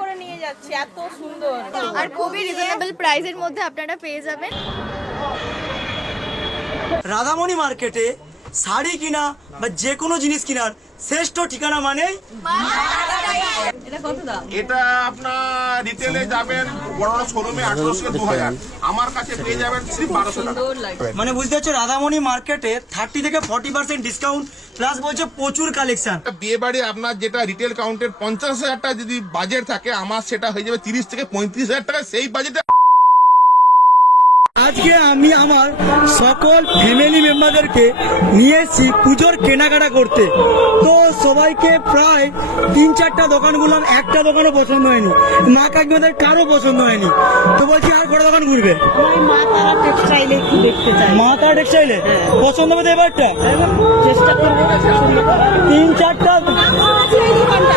করে নিয়ে যাচ্ছে, এত সুন্দর আর খুবই রিজনেবল প্রাইসের মধ্যে আপনারা পেয়ে যাবেন। রাধামণি মার্কেটে শাড়ি কিনা বা যে কোনো জিনিস কেনার শ্রেষ্ঠ ঠিকানা মানেই এটা কত দাম? এটা আপনার রিটেলে যাবেন বড় বড় শোরুমে 1800 থেকে 2000, আমার কাছে পেয়ে যাবেন সির্ফ 1200 টাকা। সুন্দর লাগছে। মানে বুঝতে পারছো রাধামণি মার্কেটে 30 থেকে 40% ডিসকাউন্ট প্লাস বলছে প্রচুর কালেকশন। বিয়ে বাড়ি আপনার যেটা রিটেল কাউন্টের 50,000 টাকা যদি বাজেট থাকে, আমার সেটা হয়ে যাবে 30 থেকে 35,000 টাকা। সেই বাজেটে আজকে আমি আমার সকল ফ্যামিলি মেম্বারদেরকে নিয়ে এসেছি পুজোর কেনাকাটা করতে। তো সবাইকে প্রায় 3-4টা দোকান ঘুরলাম, একটা দোকানও পছন্দ হয়নি, মা কাকিমাদের কারো পছন্দ হয়নি। তো বলছি আর কটা দোকান ঘুরবে? মা তারা টেক্সটাইলে একটু দেখতে চাই, মা তারা টেক্সটাইলে পছন্দ হবে এবারটা, চেষ্টা করবো পছন্দ করার। 3-4টা এই দোকানটা